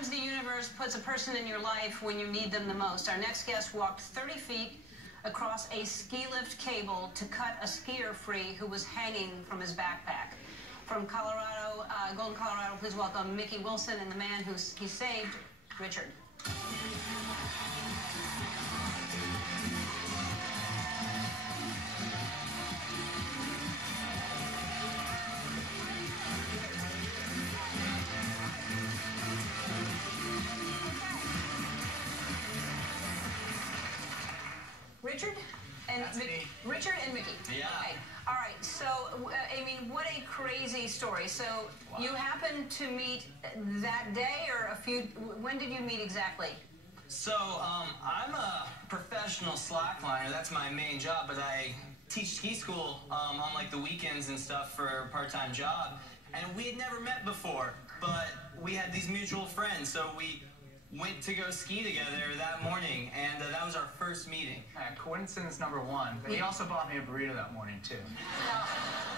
Sometimes the universe puts a person in your life when you need them the most. Our next guest walked 30 feet across a ski lift cable to cut a skier free who was hanging from his backpack. From Colorado, Golden, Colorado, please welcome Mickey Wilson and the man who he saved, Richard. Richard and Mickey. Richard and Mickey. Yeah. Okay. All right. So, I mean, what a crazy story. So, wow. You happened to meet that day, or a few? When did you meet exactly? So, I'm a professional slakliner. That's my main job, but I teach ski school on like the weekends and stuff for a part-time job. And we had never met before, but we had these mutual friends, so we went to go ski together that morning, and that was our first meeting. Coincidence number one, but he also bought me a burrito that morning too.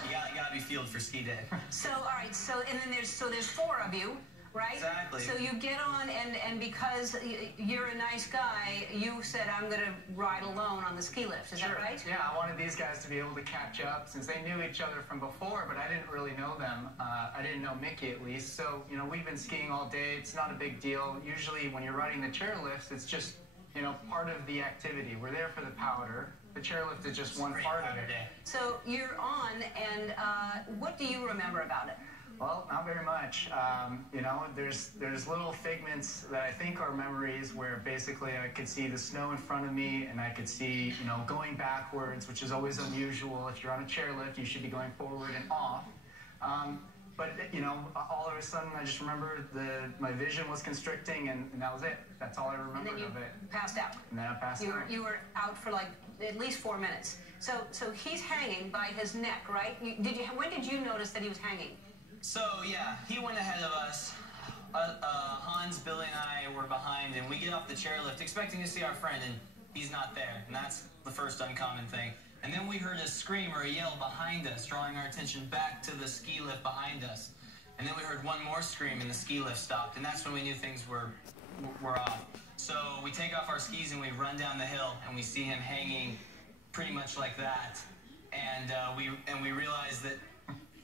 You gotta be fueled for ski day. So, all right, so, and then there's four of you, right? Exactly. So you get on, and because you're a nice guy, you said, I'm gonna ride alone on the ski lift, is that right? Yeah, I wanted these guys to be able to catch up, since they knew each other from before, but I didn't really know them. I didn't know Mickey, at least, so, you know, we've been skiing all day. It's not a big deal. Usually when you're riding the chairlifts, it's just, you know, part of the activity. We're there for the powder. The chairlift is just one part of it. So you're on, and what do you remember about it? Well, not very much. You know, there's little figments that I think are memories where basically I could see the snow in front of me, and I could see, you know, going backwards, which is always unusual. If you're on a chairlift, you should be going forward and off. But, you know, all of a sudden I just remember my vision was constricting, and that was it. That's all I remembered of it. And then you passed out. And then I passed out. You were out for like at least 4 minutes. So he's hanging by his neck, right? When did you notice that he was hanging? So, yeah, he went ahead of us. Hans, Billy, and I were behind, and we get off the chairlift expecting to see our friend, and he's not there. And that's the first uncommon thing. And then we heard a scream or a yell behind us, drawing our attention back to the ski lift behind us. And then we heard one more scream, and the ski lift stopped. And that's when we knew things were off. So we take off our skis, and we run down the hill, and we see him hanging pretty much like that. And we realize that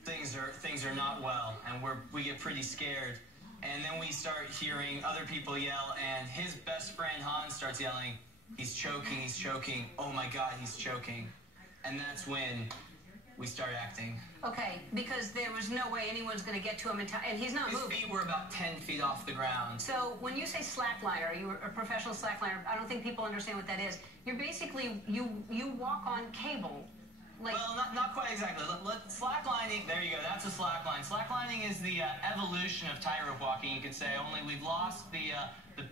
things are not well, and we get pretty scared. And then we start hearing other people yell, and his best friend Hans starts yelling, he's choking, oh my God, he's choking. And that's when we start acting. Okay, because there was no way anyone's going to get to him in time, and he's not moving. His feet were about 10 feet off the ground. So when you say slakliner, you're a professional slakliner, I don't think people understand what that is. You're basically, you walk on cable. Like, well, not quite exactly. Slacklining, there you go, that's a slackline. Slacklining is the evolution of tightrope walking, you could say, only we've lost the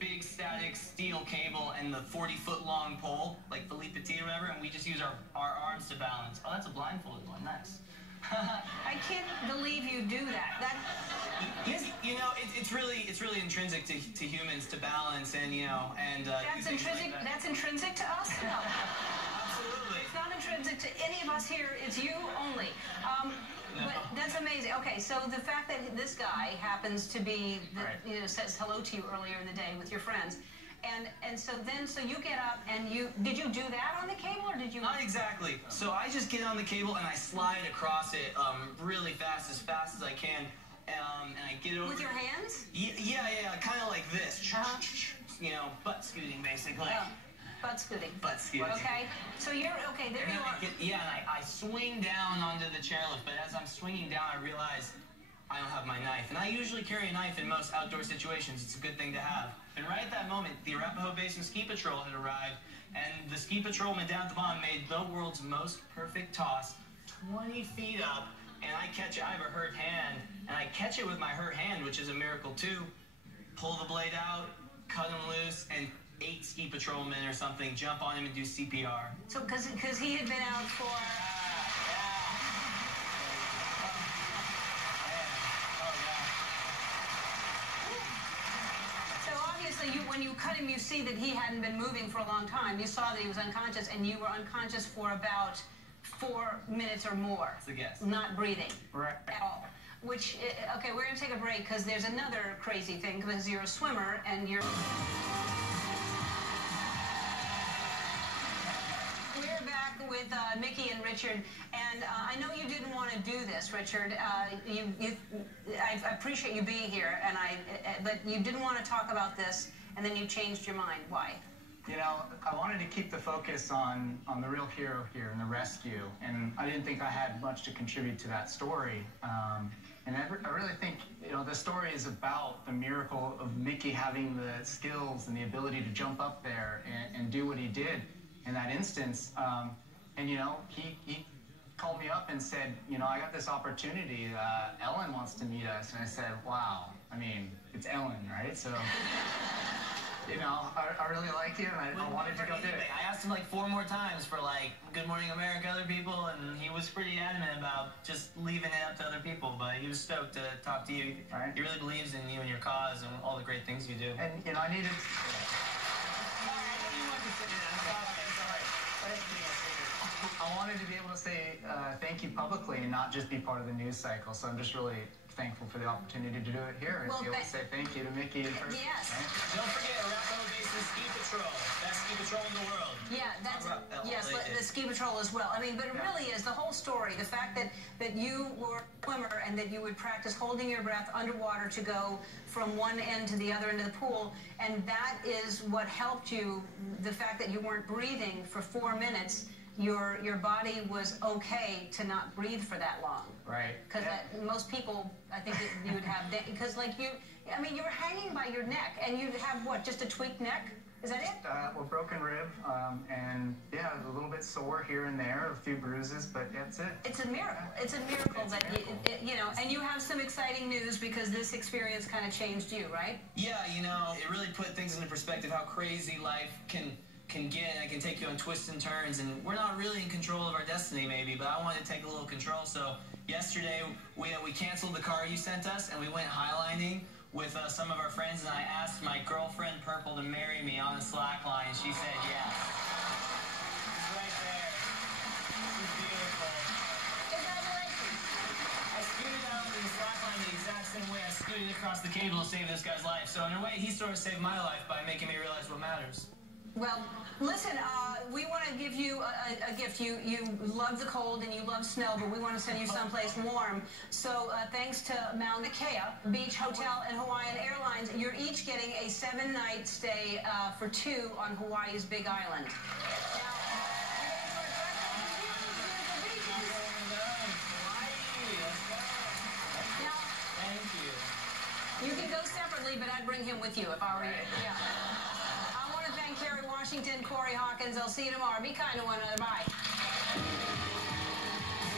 big static steel cable and the 40-foot long pole, like Philippe Petit or whatever, and we just use our arms to balance. Oh, that's a blindfolded one, nice. I can't believe you do that. You know, it's really intrinsic to humans to balance, and, you know, and that's intrinsic. Like that. That's intrinsic to us. No. Absolutely. It's not intrinsic to any of us here. It's you only. No. But that's amazing. Okay, so the fact that this guy happens to be, you know, says hello to you earlier in the day with your friends, and so you get up and did you do that on the cable, or did you? Not exactly. So I just get on the cable and I slide across it really fast as I can, and I get it over. With your hands? Yeah, kind of like this. You know, butt scooting basically. Butt scooting. Butt scooting. Okay. So there you are. And I swing down onto the chairlift, but as I'm swinging down, I realize I don't have my knife. And I usually carry a knife in most outdoor situations. It's a good thing to have. And right at that moment, the Arapahoe Basin Ski Patrol had arrived, and the ski patrolman down at the bottom made the world's most perfect toss, 20 feet up, and I catch it. I have a hurt hand, and I catch it with my hurt hand, which is a miracle too. Pull the blade out, cut him loose, and 8 ski patrolmen or something jump on him and do CPR. So, because he had been out for... So obviously, when you cut him, you see that he hadn't been moving for a long time. You saw that he was unconscious, and you were unconscious for about 4 minutes or more. That's a guess. Not breathing. Right. At all. which, okay, we're going to take a break because there's another crazy thing because you're a swimmer and you're... We're back with Mickey and Richard, and I know you didn't want to do this, Richard. I appreciate you being here, but you didn't want to talk about this, and then you changed your mind. Why? You know, I wanted to keep the focus on the real hero here and the rescue, and I didn't think I had much to contribute to that story. And I really think, you know, the story is about the miracle of Mickey having the skills and the ability to jump up there and do what he did in that instance. And, you know, he called me up and said, you know, I got this opportunity. Ellen wants to meet us. And I said, wow, I mean, it's Ellen, right? So, you know, I really like you, and I wanted to go do it. I asked him like 4 more times for like Good Morning America, other people, and he was pretty adamant about just leaving it up to other people. But he was stoked to talk to you. Right. He really believes in you and your cause and all the great things you do. And, you know, I needed... I wanted to be able to say thank you publicly and not just be part of the news cycle. So I'm just really thankful for the opportunity to do it here and be able to say thank you to Mickey in person. Yes. Right? Don't forget, Arapahoe-based Ski Patrol. Best ski patrol in the world. Yeah, that's the ski patrol as well. I mean, but it really is the whole story. The fact that you were a swimmer and that you would practice holding your breath underwater to go from one end to the other end of the pool, and that is what helped you. The fact that you weren't breathing for 4 minutes. Your body was okay to not breathe for that long. Right. Because most people, I think that you would have, because like you, I mean, you were hanging by your neck, and you'd have what, just a tweaked neck? Is that it? Well, broken rib, and yeah, a little bit sore here and there, a few bruises, but that's it. It's a miracle. It's a miracle that you know, and you have some exciting news because this experience kind of changed you, right? Yeah, you know, it really put things into perspective how crazy life can get, and it can take you on twists and turns, and we're not really in control of our destiny maybe, but I wanted to take a little control. So yesterday we canceled the car you sent us and we went highlining with some of our friends, and I asked my girlfriend Purple to marry me on the Slakliner, and she said yes. She's right there. She's beautiful. Congratulations. I scooted down the Slakliner the exact same way I scooted across the cable to save this guy's life. So in a way, he sort of saved my life by making me realize what matters. Well, listen, we want to give you a gift. You love the cold and you love snow, but we want to send you someplace warm. So thanks to Mauna Kea Beach Hotel and Hawaiian Airlines, you're each getting a 7-night stay for 2 on Hawaii's Big Island. Thank you. You can go separately, but I'd bring him with you if I were you. Yeah. Washington, Corey Hawkins. I'll see you tomorrow. Be kind to one another. Bye.